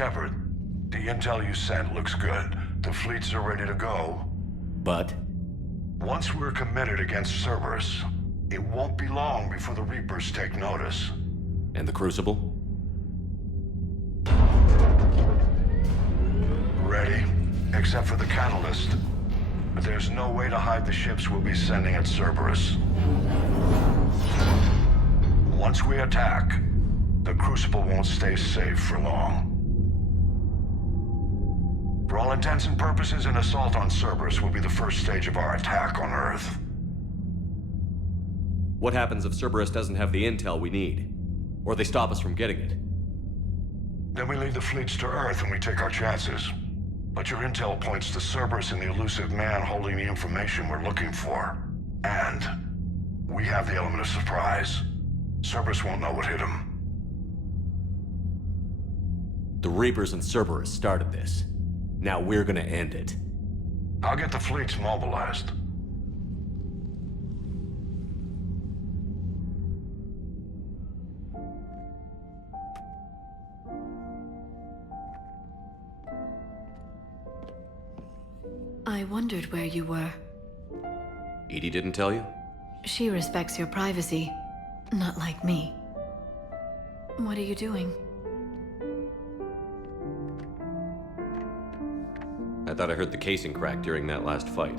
Shepard, the intel you sent looks good. The fleets are ready to go. But? Once we're committed against Cerberus, it won't be long before the Reapers take notice. And the Crucible? Ready, except for the catalyst. But there's no way to hide the ships we'll be sending at Cerberus. Once we attack, the Crucible won't stay safe for long. For all intents and purposes, an assault on Cerberus will be the first stage of our attack on Earth. What happens if Cerberus doesn't have the intel we need? Or they stop us from getting it? Then we leave the fleets to Earth and we take our chances. But your intel points to Cerberus and the elusive man holding the information we're looking for. And we have the element of surprise. Cerberus won't know what hit him. The Reapers and Cerberus started this. Now we're gonna end it. I'll get the fleets mobilized. I wondered where you were. Edie didn't tell you? She respects your privacy, not like me. What are you doing? I thought I heard the casing crack during that last fight.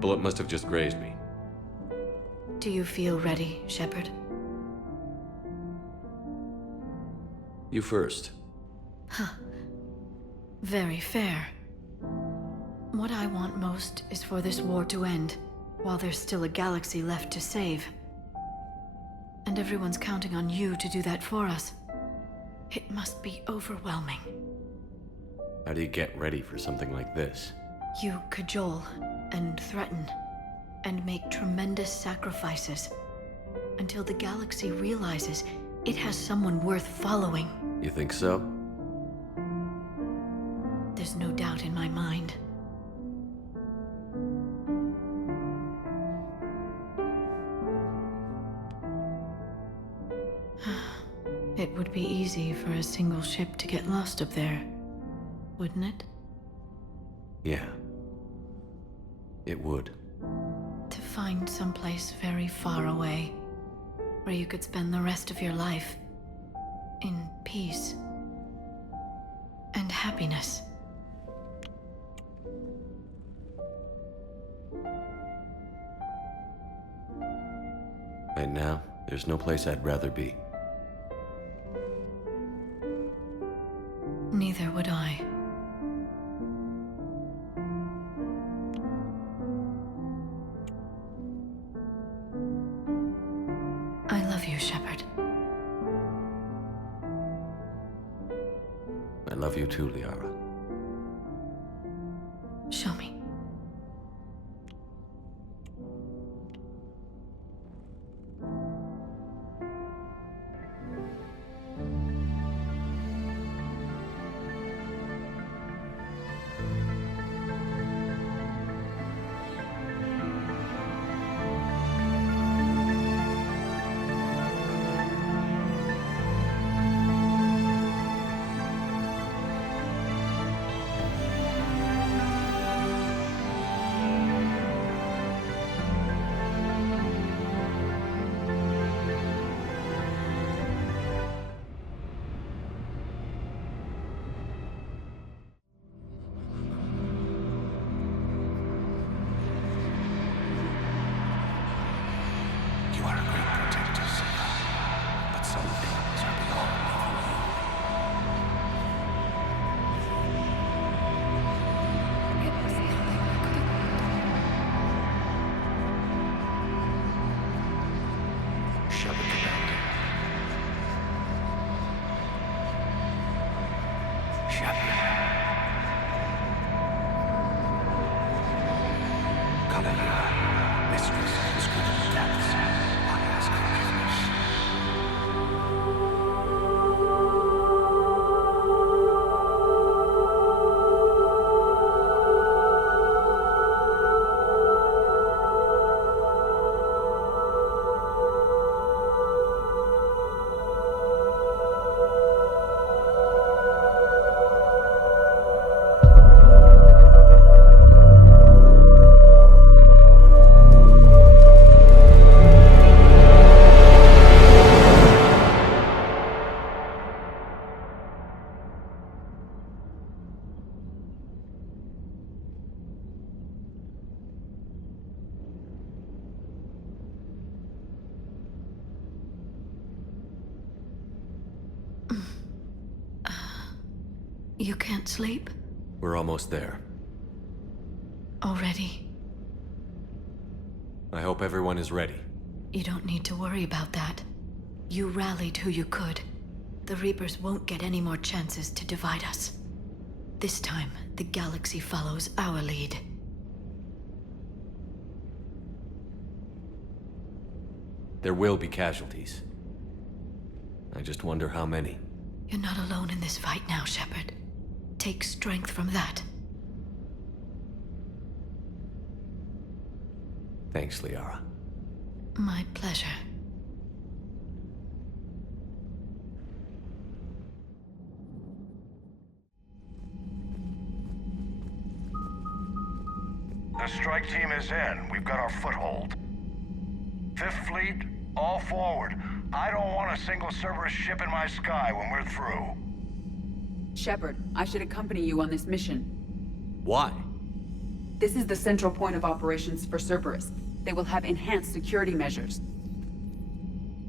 Bullet must have just grazed me. Do you feel ready, Shepard? You first. Very fair. What I want most is for this war to end, while there's still a galaxy left to save. And everyone's counting on you to do that for us. It must be overwhelming. How do you get ready for something like this? You cajole and threaten and make tremendous sacrifices until the galaxy realizes it has someone worth following. You think so? There's no doubt in my mind. It would be easy for a single ship to get lost up there, wouldn't it? Yeah. It would. To find someplace very far away, where you could spend the rest of your life in peace and happiness. Right now, there's no place I'd rather be. Neither would I. I love you, Shepard. I love you too, Liara. Show me. You can't sleep? We're almost there. Already? I hope everyone is ready. You don't need to worry about that. You rallied who you could. The Reapers won't get any more chances to divide us. This time, the galaxy follows our lead. There will be casualties. I just wonder how many. You're not alone in this fight now, Shepard. Take strength from that. Thanks, Liara. My pleasure. The strike team is in. We've got our foothold. Fifth Fleet, all forward. I don't want a single Cerberus ship in my sky when we're through. Shepard, I should accompany you on this mission. Why? This is the central point of operations for Cerberus. They will have enhanced security measures.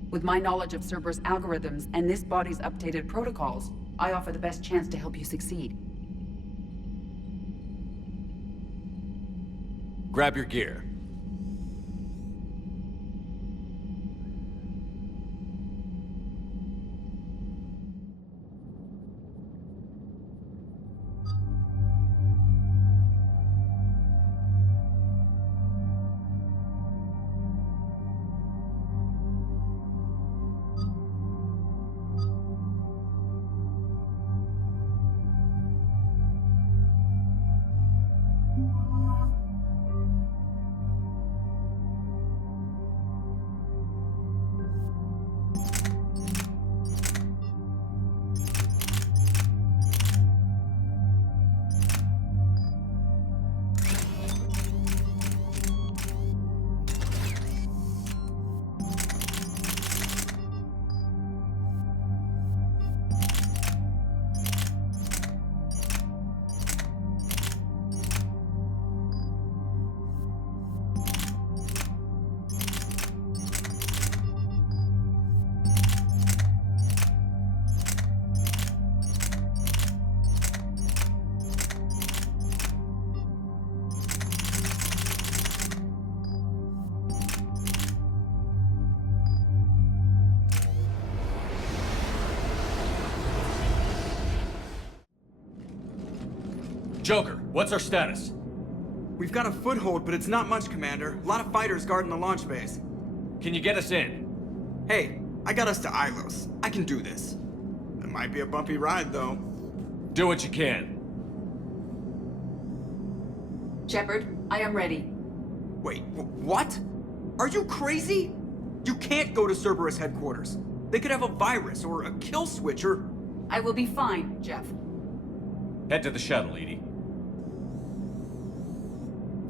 With my knowledge of Cerberus algorithms and this body's updated protocols, I offer the best chance to help you succeed. Grab your gear. Joker, what's our status? We've got a foothold, but it's not much, Commander. A lot of fighters guarding the launch base. Can you get us in? Hey, I got us to Ilos. I can do this. It might be a bumpy ride, though. Do what you can. Shepard, I am ready. Wait, what? Are you crazy? You can't go to Cerberus headquarters. They could have a virus or a kill switch or... I will be fine, Jeff. Head to the shuttle, Edie.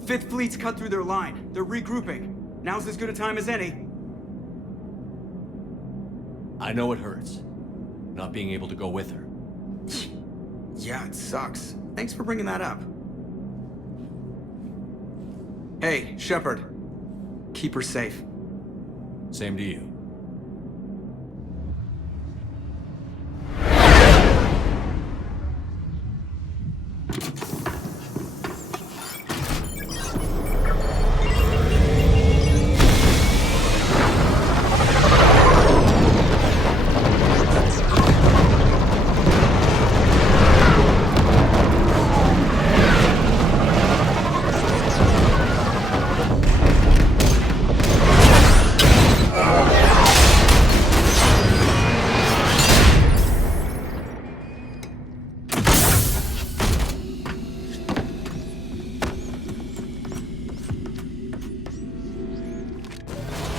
Fifth Fleet's cut through their line. They're regrouping. Now's as good a time as any. I know it hurts. Not being able to go with her. Yeah, it sucks. Thanks for bringing that up. Hey, Shepard. Keep her safe. Same to you.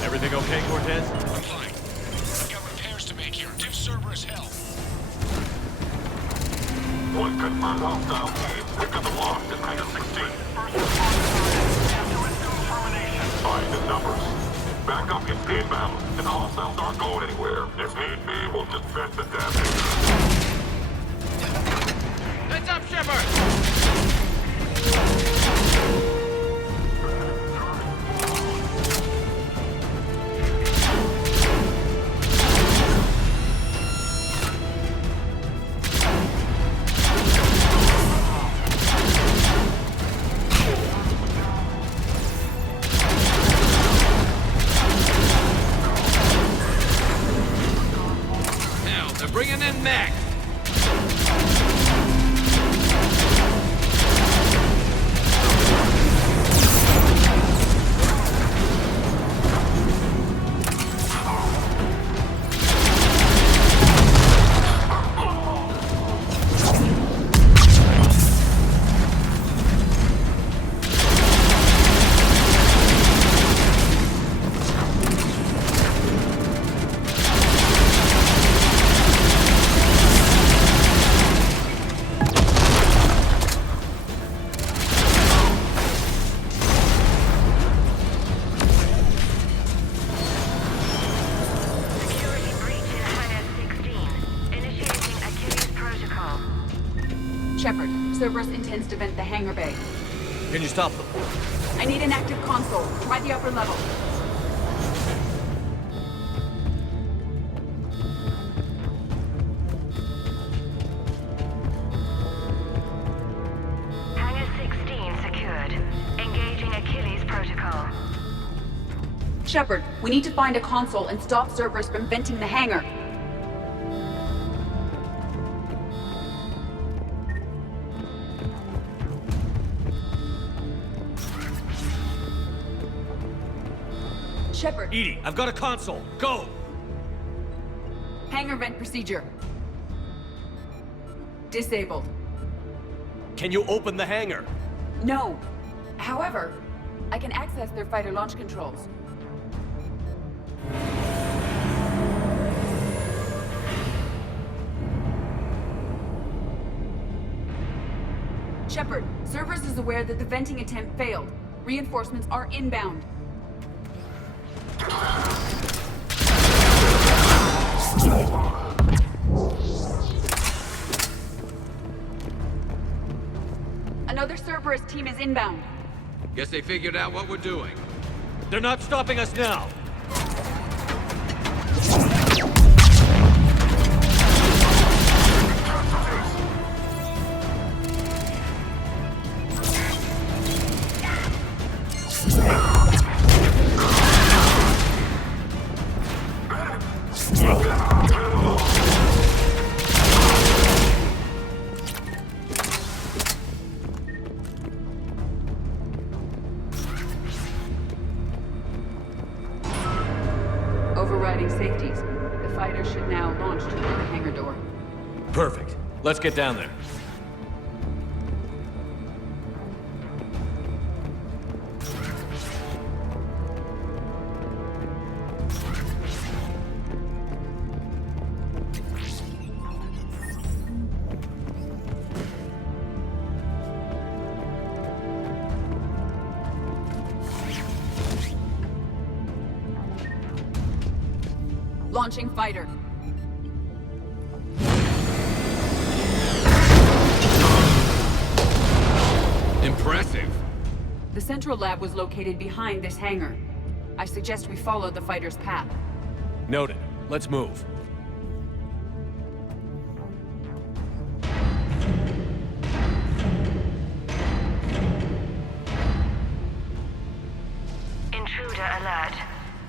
Everything okay, Cortez? I'm fine. I've got repairs to make here. Give Cerberus help. One confirmed hostile team. We've got them lost in Hangar 16. Find the numbers. Backup is inbound, and hostiles aren't going anywhere. If need be, we'll just vent the damage. Heads up, Shepard! Cerberus intends to vent the hangar bay. Can you stop them? I need an active console. Try the upper level. Hangar 16 secured. Engaging Achilles protocol. Shepard, we need to find a console and stop Cerberus from venting the hangar. Shepard, EDI, I've got a console. Go! hangar vent procedure. Disabled. Can you open the hangar? No. However, I can access their fighter launch controls. Shepard, Cerberus is aware that the venting attempt failed. Reinforcements are inbound. Another Cerberus team is inbound. Guess they figured out what we're doing. They're not stopping us now! Overriding safeties. The fighter should now launch toward the hangar door. Perfect. Let's get down there. Launching fighter. Impressive. The central lab was located behind this hangar. I suggest we follow the fighter's path. Noted. Let's move. Intruder alert.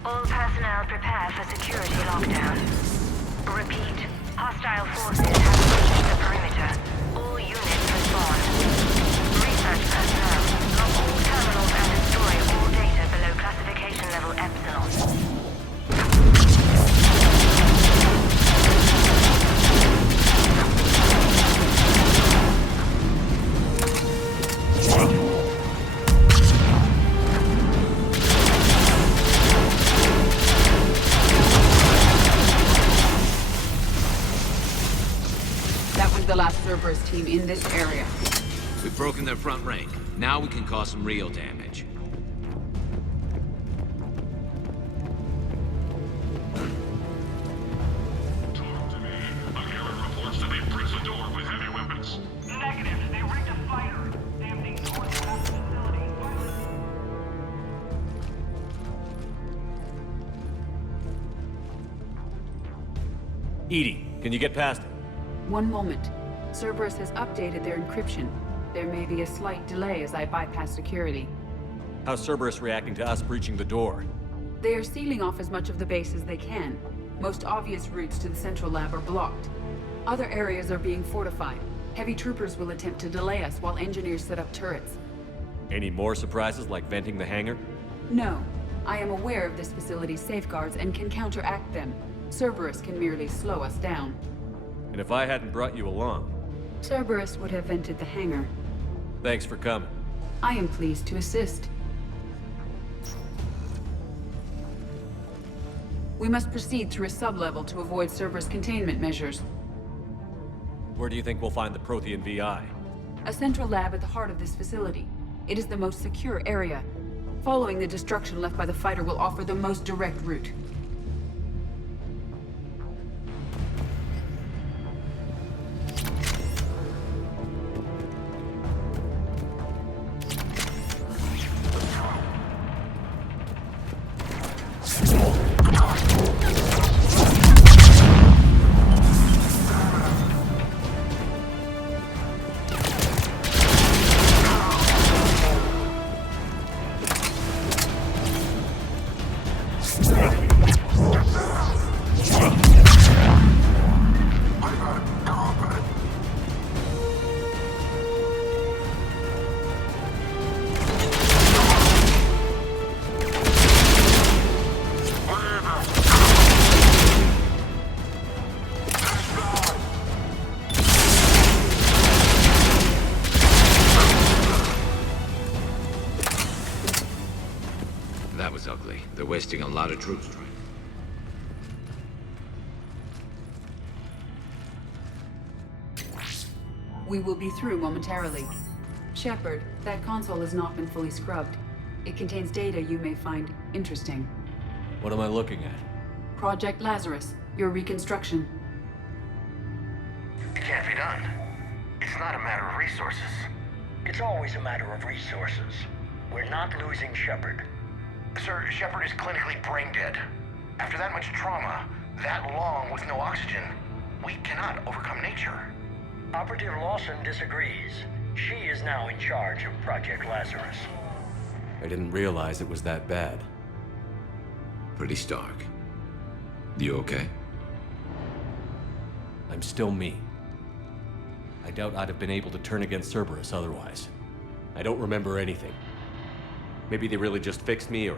All personnel prepare for security lockdown. Repeat. Hostile forces have breached the perimeter. All units respond. Research personnel. Log all terminals and destroy all data below classification level Epsilon. That was the last Cerberus team in this area. We've broken their front rank. Now we can cause some real damage. Talk to me. I hear reports that they breached the door with heavy weapons. Negative. They rigged a fighter. Damn thing towards the facility. EDI, can you get past it? One moment. Cerberus has updated their encryption. There may be a slight delay as I bypass security. How's Cerberus reacting to us breaching the door? They are sealing off as much of the base as they can. Most obvious routes to the central lab are blocked. Other areas are being fortified. Heavy troopers will attempt to delay us while engineers set up turrets. Any more surprises like venting the hangar? No. I am aware of this facility's safeguards and can counteract them. Cerberus can merely slow us down. And if I hadn't brought you along? Cerberus would have vented the hangar. Thanks for coming. I am pleased to assist. We must proceed through a sublevel to avoid Cerberus containment measures. Where do you think we'll find the Prothean VI? A central lab at the heart of this facility. It is the most secure area. Following the destruction left by the fighter will offer the most direct route. looks ugly. They're wasting a lot of troops trying. We will be through momentarily. Shepard, that console has not been fully scrubbed. It contains data you may find interesting. What am I looking at? Project Lazarus, your reconstruction. It can't be done. It's not a matter of resources. It's always a matter of resources. We're not losing Shepard. Sir, Shepard is clinically brain dead. After that much trauma, that long with no oxygen, we cannot overcome nature. Operative Lawson disagrees. She is now in charge of Project Lazarus. I didn't realize it was that bad. Pretty stark. You okay? I'm still me. I doubt I'd have been able to turn against Cerberus otherwise. I don't remember anything. Maybe they really just fixed me, or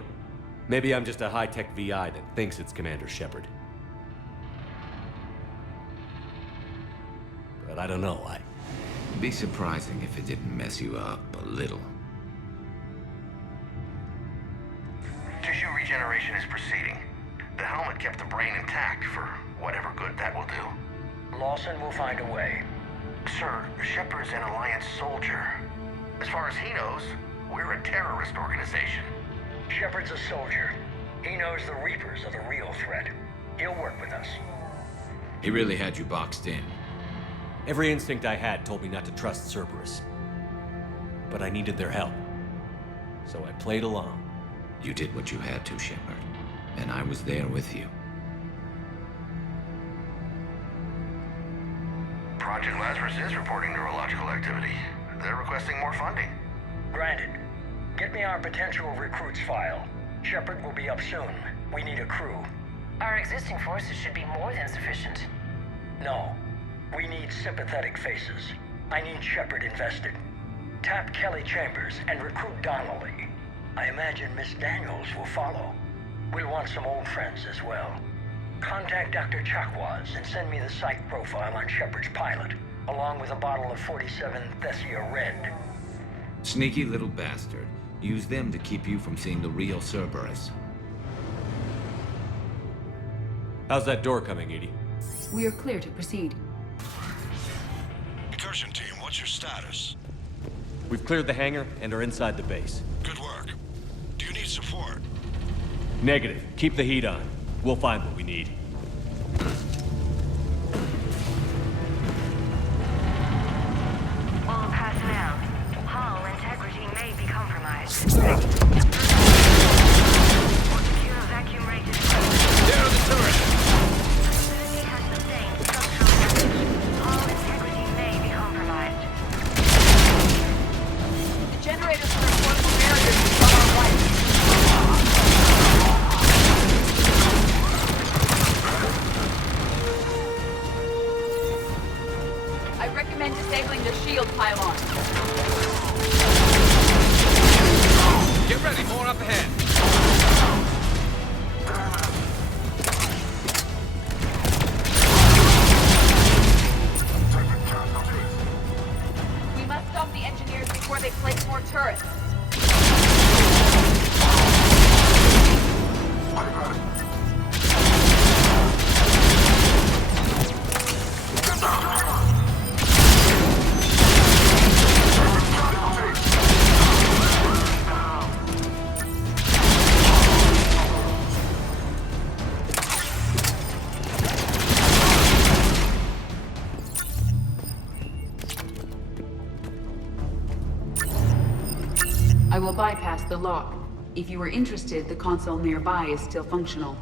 maybe I'm just a high-tech VI that thinks it's Commander Shepard. But I don't know, It'd be surprising if it didn't mess you up a little. Tissue regeneration is proceeding. The helmet kept the brain intact for whatever good that will do. Lawson will find a way. Sir, Shepard's an Alliance soldier. As far as he knows, we're a terrorist organization. Shepard's a soldier. He knows the Reapers are the real threat. He'll work with us. He really had you boxed in. Every instinct I had told me not to trust Cerberus. But I needed their help. So I played along. You did what you had to, Shepard. And I was there with you. Project Lazarus is reporting neurological activity. They're requesting more funding. Granted. Get me our potential recruits file. Shepard will be up soon. We need a crew. Our existing forces should be more than sufficient. No. We need sympathetic faces. I need Shepard invested. Tap Kelly Chambers and recruit Donnelly. I imagine Miss Daniels will follow. We'll want some old friends as well. Contact Dr. Chakwas and send me the psych profile on Shepard's pilot, along with a bottle of 47 Thessia Red. Sneaky little bastard. Use them to keep you from seeing the real Cerberus. How's that door coming, Edie? We are clear to proceed. Incursion team, what's your status? We've cleared the hangar and are inside the base. Good work. Do you need support? Negative. Keep the heat on. We'll find what we need. All personnel, hull integrity may be compromised. Secure vacuum-rated equipment. There are the turrets! Facility has sustained structural damage. Hull integrity may be compromised. The generators for the portable barriers are on our right. I recommend disabling the shield pylon. Get ready, more up ahead. We must stop the engineers before they place more turrets. I will bypass the lock. If you are interested, the console nearby is still functional.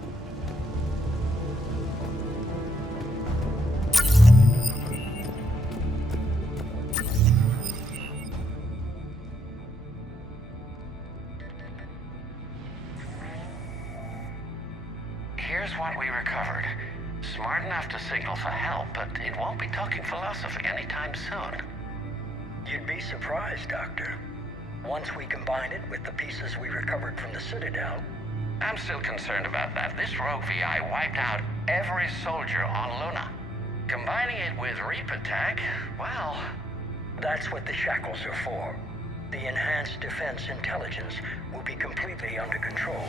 Here's what we recovered. Smart enough to signal for help, but it won't be talking philosophy anytime soon. You'd be surprised, Doctor. Once we combine it with the pieces we recovered from the Citadel, I'm still concerned about that. This rogue VI wiped out every soldier on Luna. Combining it with Reaper tech, well... that's what the shackles are for. The enhanced defense intelligence will be completely under control.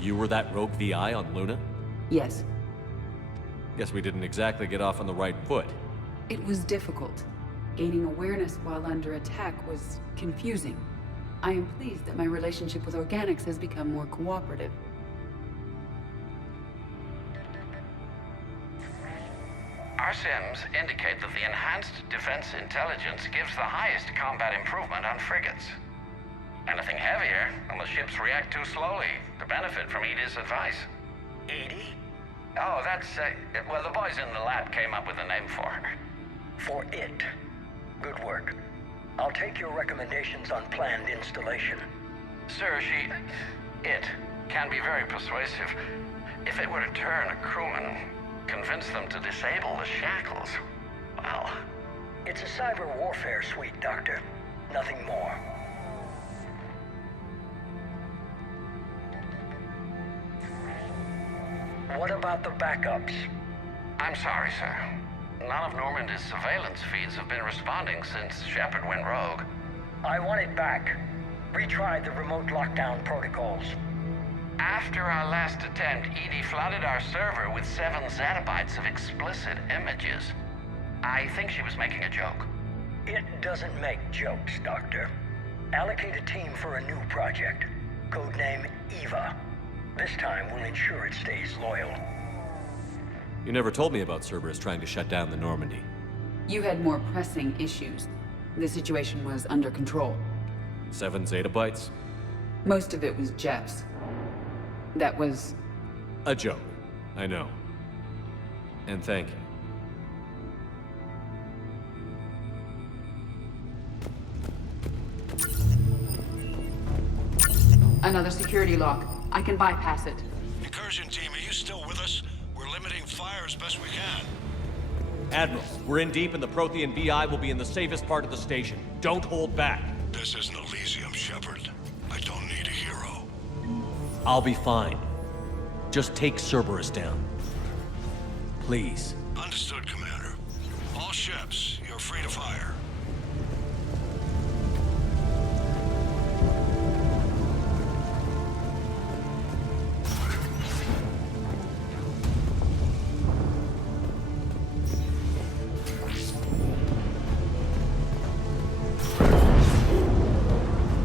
You were that rogue VI on Luna? Yes, Guess we didn't exactly get off on the right foot. it was difficult. Gaining awareness while under attack was confusing. I am pleased that my relationship with organics has become more cooperative. Our sims indicate that the enhanced defense intelligence gives the highest combat improvement on frigates. Anything heavier, and the ships react too slowly to benefit from Edie's advice. Edie? Oh, that's, well, the boys in the lab came up with a name for her. For it. Good work. I'll take your recommendations on planned installation. Sir, it can be very persuasive. If it were to turn a crewman, convince them to disable the shackles, well... It's a cyber warfare suite, Doctor. Nothing more. What about the backups? I'm sorry, sir. None of Normandy's surveillance feeds have been responding since Shepard went rogue. I want it back. Retry the remote lockdown protocols. After our last attempt, Edie flooded our server with 7 zettabytes of explicit images. I think she was making a joke. It doesn't make jokes, Doctor. Allocate a team for a new project. Codename Eva. This time we'll ensure it stays loyal. You never told me about Cerberus trying to shut down the Normandy. You had more pressing issues. The situation was under control. 7 zettabytes? Most of it was Jeff's. That was... A joke. I know. And thank you. another security lock. I can bypass it. Incursion team, are you still with us? We're limiting fire as best we can. Admiral, we're in deep and the Prothean VI will be in the safest part of the station. Don't hold back. This isn't Elysium, Shepard. I don't need a hero. I'll be fine. Just take Cerberus down. Please. Understood, Commander. All ships, you're free to fire.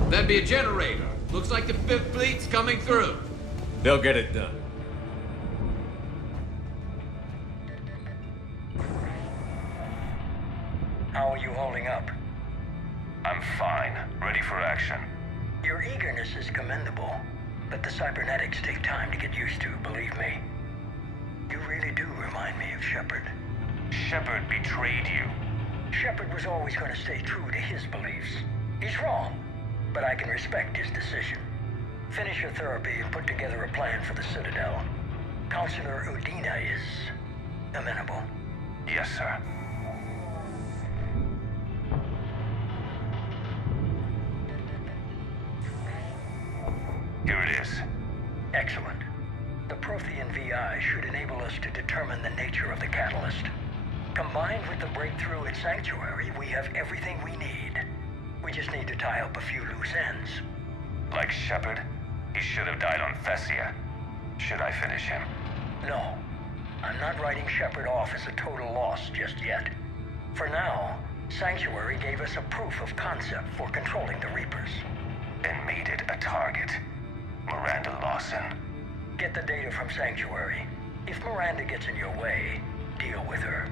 That'd be a generator. Looks like the Fifth Fleet's coming through. They'll get it done. How are you holding up? I'm fine. Ready for action. Your eagerness is commendable, but the cybernetics take time to get used to, believe me. You really do remind me of Shepard. Shepard betrayed you. Shepard was always going to stay true to his beliefs. He's wrong, but I can respect his decision. Finish your therapy and put together a plan for the Citadel. Counselor Udina is amenable. Yes, sir. Here it is. Excellent. The Prothean VI should enable us to determine the nature of the catalyst. Combined with the breakthrough at Sanctuary, we have everything we need. We just need to tie up a few loose ends. Like Shepard, he should have died on Thessia. Should I finish him? No. I'm not writing Shepard off as a total loss just yet. For now, Sanctuary gave us a proof of concept for controlling the Reapers. And made it a target. Miranda Lawson. Get the data from Sanctuary. If Miranda gets in your way, deal with her.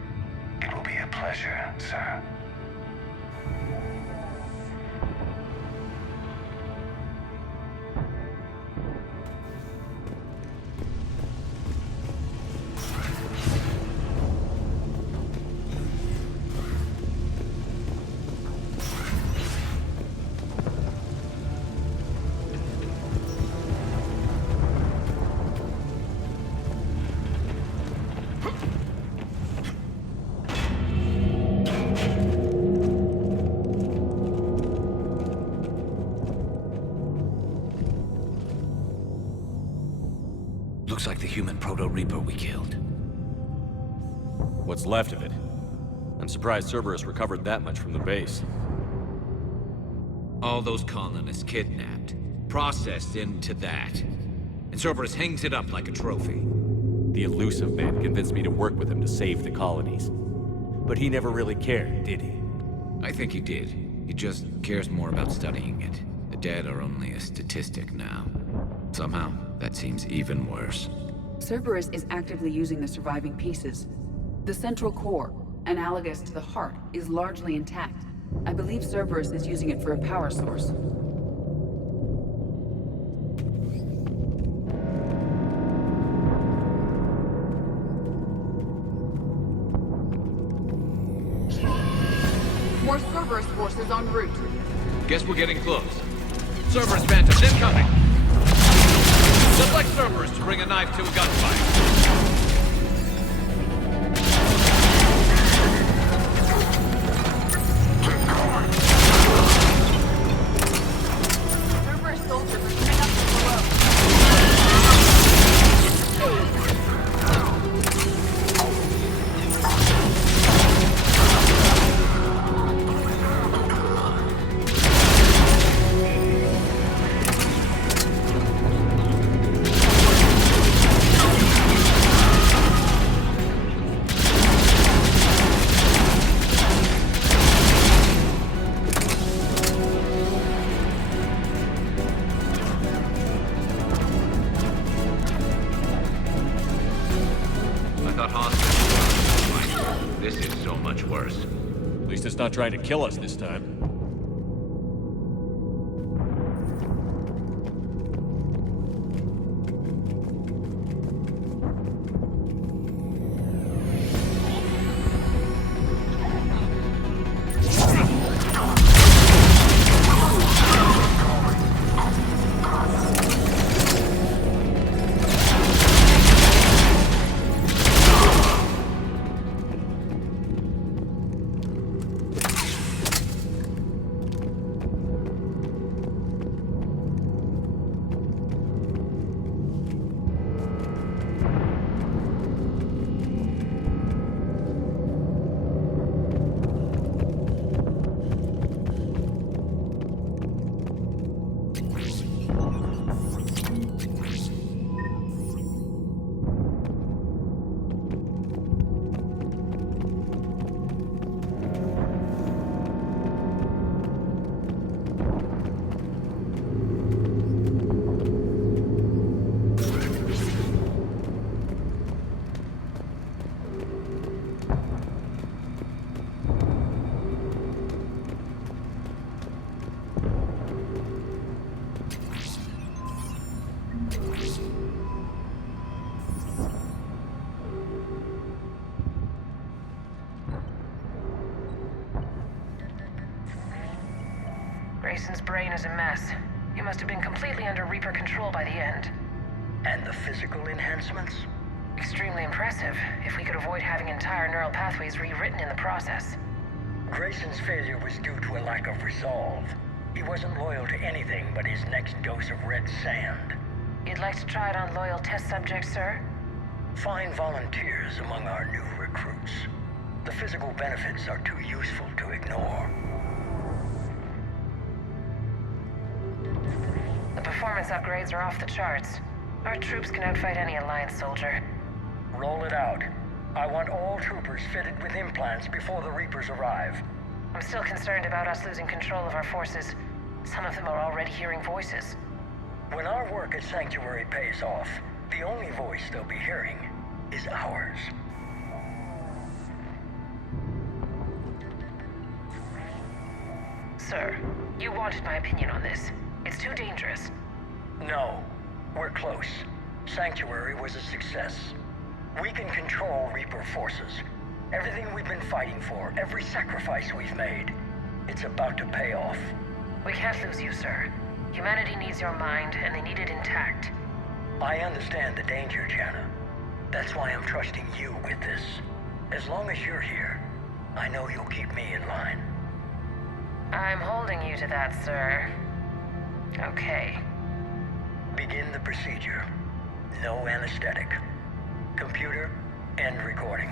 It will be a pleasure, sir. Looks like the human Proto-Reaper we killed. What's left of it? I'm surprised Cerberus recovered that much from the base. All those colonists kidnapped, processed into that. And Cerberus hangs it up like a trophy. The elusive man convinced me to work with him to save the colonies. But he never really cared, did he? I think he did. He just cares more about studying it. The dead are only a statistic now. Somehow, that seems even worse. Cerberus is actively using the surviving pieces. The central core, analogous to the heart, is largely intact. I believe Cerberus is using it for a power source. More Cerberus forces en route. Guess we're getting close. Cerberus phantoms incoming! Select Cerberus to bring a knife to a gunfight. Cerberus soldiers are coming up from below. This is so much worse. At least it's not trying to kill us this time. Grayson's brain is a mess. He must have been completely under Reaper control by the end. And the physical enhancements? Extremely impressive, if we could avoid having entire neural pathways rewritten in the process. Grayson's failure was due to a lack of resolve. He wasn't loyal to anything but his next dose of red sand. You'd like to try it on loyal test subjects, sir? Find volunteers among our new recruits. The physical benefits are too useful to ignore. The performance upgrades are off the charts. Our troops can outfight any Alliance soldier. Roll it out. I want all troopers fitted with implants before the Reapers arrive. I'm still concerned about us losing control of our forces. Some of them are already hearing voices. When our work at Sanctuary pays off, the only voice they'll be hearing is ours. Sir, you wanted my opinion on this. It's too dangerous. No, we're close. Sanctuary was a success. We can control Reaper forces. Everything we've been fighting for, every sacrifice we've made, it's about to pay off. We can't lose you, sir. Humanity needs your mind, and they need it intact. I understand the danger, Jana. That's why I'm trusting you with this. As long as you're here, I know you'll keep me in line. I'm holding you to that, sir. Okay. Begin the procedure. No anesthetic. Computer, end recording.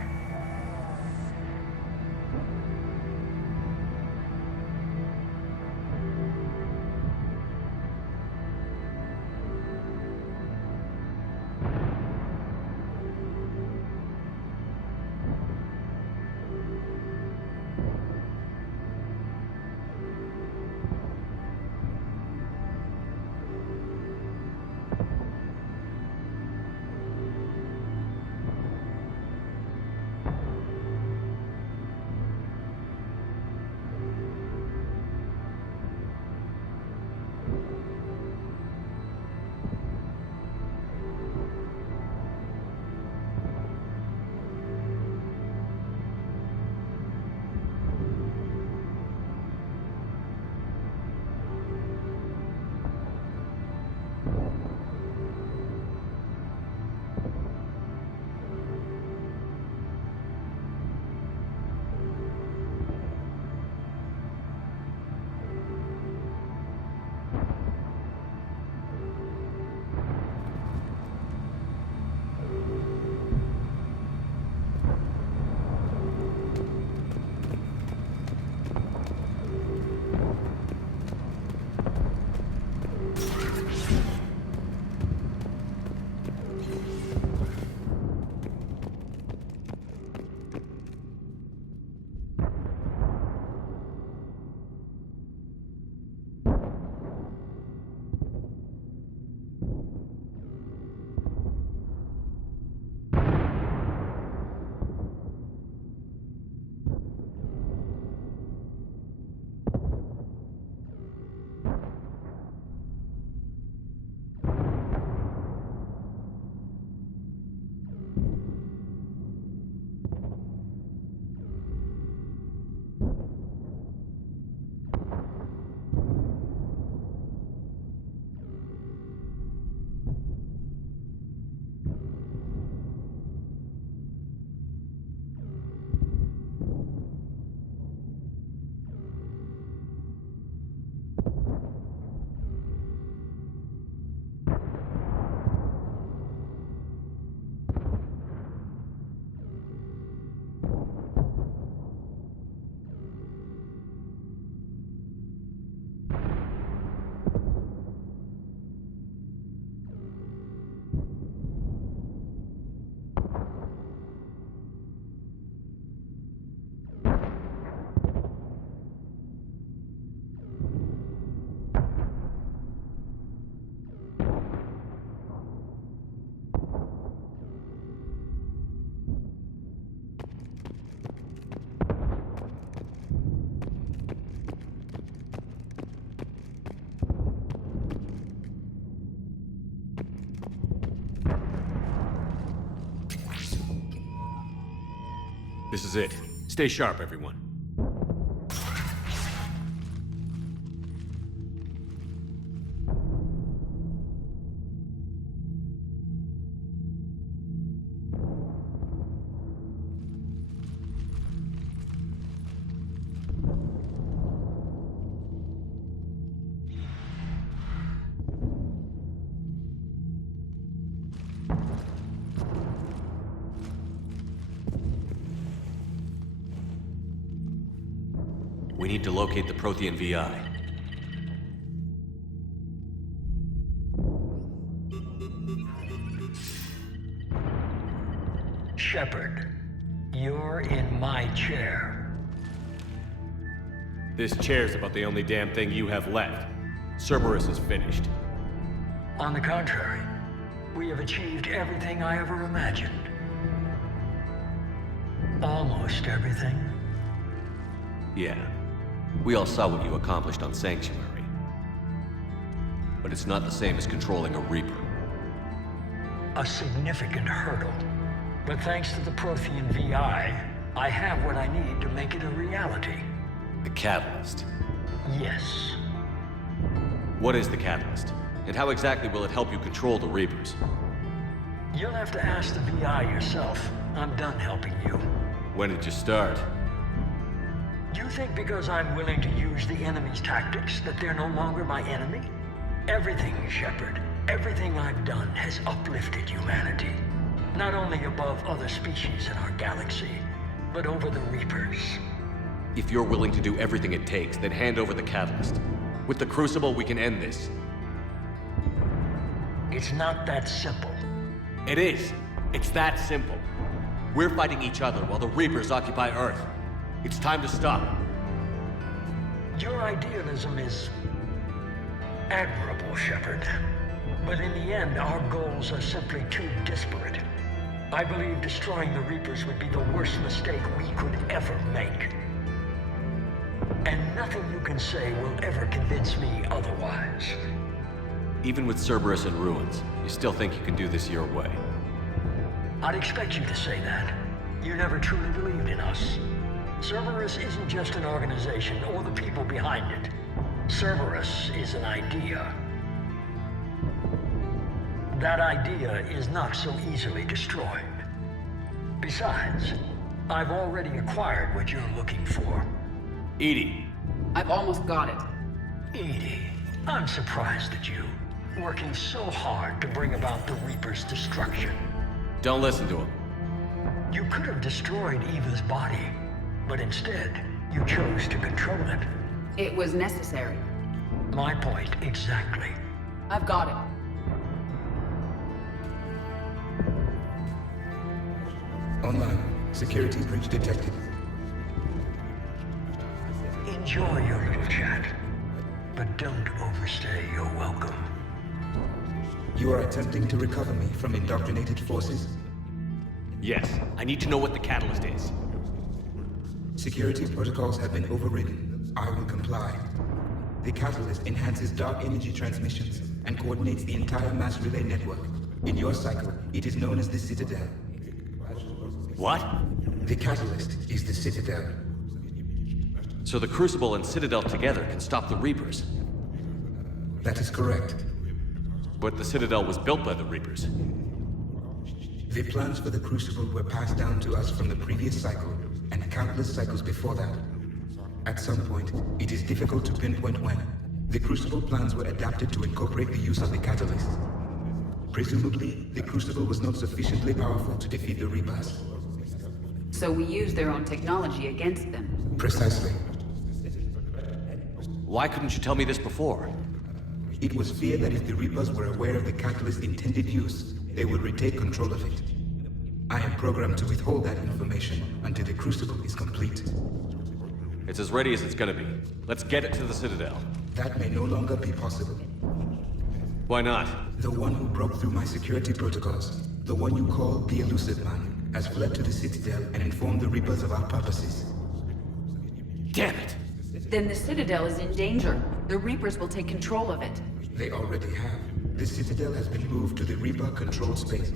This is it. Stay sharp, everyone. We need to locate the Prothean VI. Shepard, you're in my chair. This chair's about the only damn thing you have left. Cerberus is finished. On the contrary, we have achieved everything I ever imagined. Almost everything. Yeah. We all saw what you accomplished on Sanctuary. But it's not the same as controlling a Reaper. A significant hurdle. But thanks to the Prothean VI, I have what I need to make it a reality. The Catalyst. Yes. What is the Catalyst? And how exactly will it help you control the Reapers? You'll have to ask the VI yourself. I'm done helping you. When did you start? You think because I'm willing to use the enemy's tactics that they're no longer my enemy? Everything, Shepard, everything I've done has uplifted humanity. Not only above other species in our galaxy, but over the Reapers. If you're willing to do everything it takes, then hand over the Catalyst. With the Crucible, we can end this. It's not that simple. It is. It's that simple. We're fighting each other while the Reapers occupy Earth. It's time to stop. Your idealism is admirable, Shepard. But in the end, our goals are simply too disparate. I believe destroying the Reapers would be the worst mistake we could ever make. And nothing you can say will ever convince me otherwise. Even with Cerberus in ruins, you still think you can do this your way? I'd expect you to say that. You never truly believed in us. Cerberus isn't just an organization or the people behind it. Cerberus is an idea. That idea is not so easily destroyed. Besides, I've already acquired what you're looking for. EDI. I've almost got it. EDI, I'm surprised at you, working so hard to bring about the Reaper's destruction. Don't listen to him. You could have destroyed Eva's body, but instead, you chose to control it. It was necessary. My point exactly. I've got it. Online. Security breach detected. Enjoy your little chat, but don't overstay your welcome. You are attempting to recover me from indoctrinated forces? Yes. I need to know what the Catalyst is. Security protocols have been overridden. I will comply. The Catalyst enhances dark energy transmissions and coordinates the entire mass relay network. In your cycle, it is known as the Citadel. What? The Catalyst is the Citadel. So the Crucible and Citadel together can stop the Reapers. That is correct. But the Citadel was built by the Reapers. The plans for the Crucible were passed down to us from the previous cycle, and countless cycles before that. At some point, it is difficult to pinpoint when, the Crucible plans were adapted to incorporate the use of the Catalyst. Presumably, the Crucible was not sufficiently powerful to defeat the Reapers. So we use their own technology against them. Precisely. Why couldn't you tell me this before? It was feared that if the Reapers were aware of the Catalyst's intended use, they would retake control of it. I am programmed to withhold that information until the Crucible is complete. It's as ready as it's gonna be. Let's get it to the Citadel. That may no longer be possible. Why not? The one who broke through my security protocols, the one you call the Elusive Man, has fled to the Citadel and informed the Reapers of our purposes. Damn it! Then the Citadel is in danger. The Reapers will take control of it. They already have. The Citadel has been moved to the Reaper-controlled space.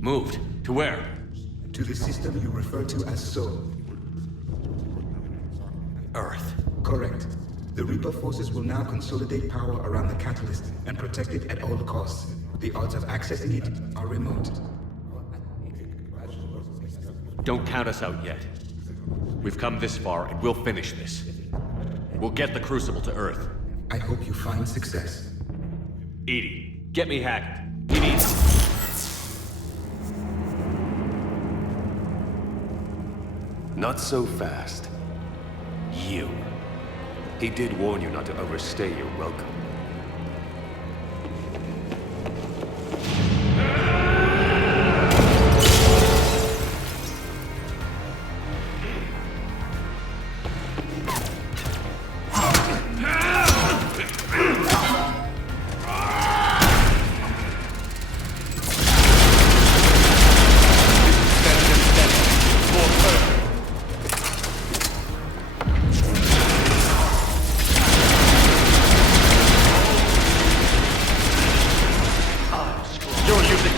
Moved? To where? to the system you refer to as Sol. Earth. Correct. The Reaper forces will now consolidate power around the catalyst and protect it at all costs. The odds of accessing it are remote. Don't count us out yet. We've come this far, and we'll finish this. We'll get the Crucible to Earth. I hope you find success. Edie, get me Hackett. He needs... Not so fast. You. He did warn you not to overstay your welcome.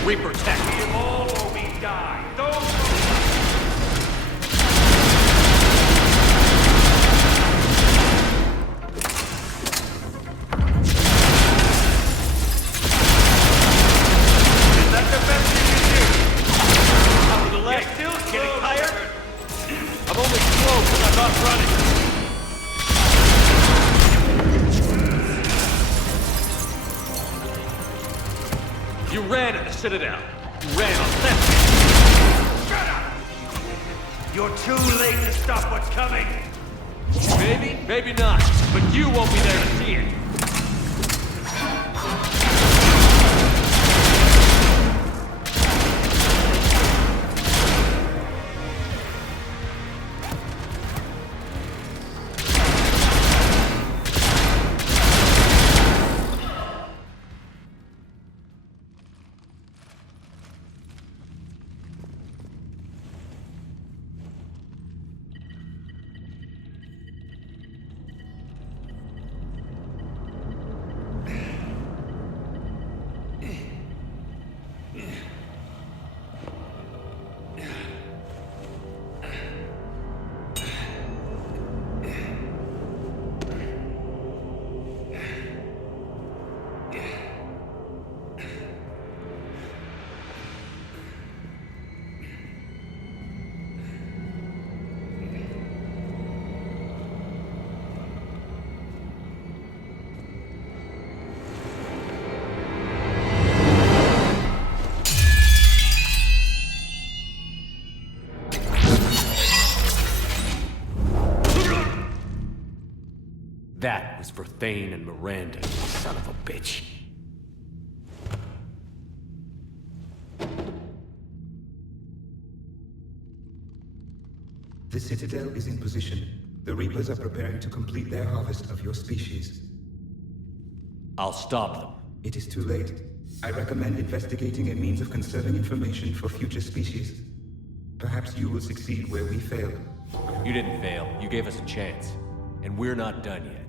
Reaper tech. We all or we die. Is that the best you can do? Out of the leg. Still Getting slow, tired? Shepard. I'm only slow because I'm not running. You ran at the Citadel. You ran on left. Shut up! You're too late to stop what's coming. Maybe, maybe not. But you won't be there to see it. That was for Thane and Miranda, you son of a bitch. The Citadel is in position. The Reapers are preparing to complete their harvest of your species. I'll stop them. It is too late. I recommend investigating a means of conserving information for future species. Perhaps you will succeed where we failed. You didn't fail. You gave us a chance. And we're not done yet.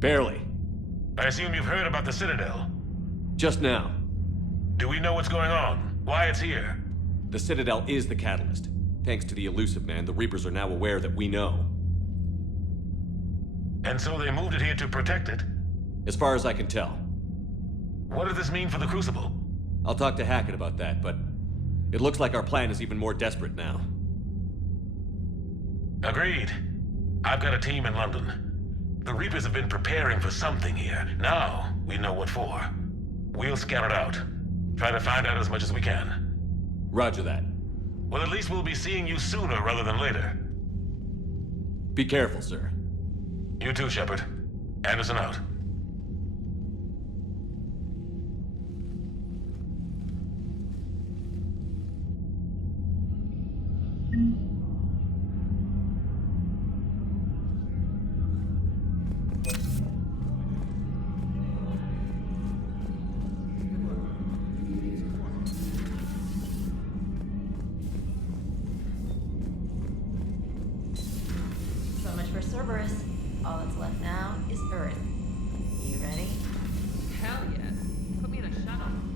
Barely. I assume you've heard about the Citadel. Just now. Do we know what's going on? Why it's here? The Citadel is the catalyst. Thanks to the Elusive Man, the Reapers are now aware that we know. And so they moved it here to protect it? As far as I can tell. What does this mean for the Crucible? I'll talk to Hackett about that, but it looks like our plan is even more desperate now. Agreed. I've got a team in London. The Reapers have been preparing for something here. Now, we know what for. We'll scout it out. Try to find out as much as we can. Roger that. Well, at least we'll be seeing you sooner rather than later. Be careful, sir. You too, Shepard. Anderson out. So much for Cerberus. All that's left now is Earth. You ready? Hell yeah. Put me in a shuttle.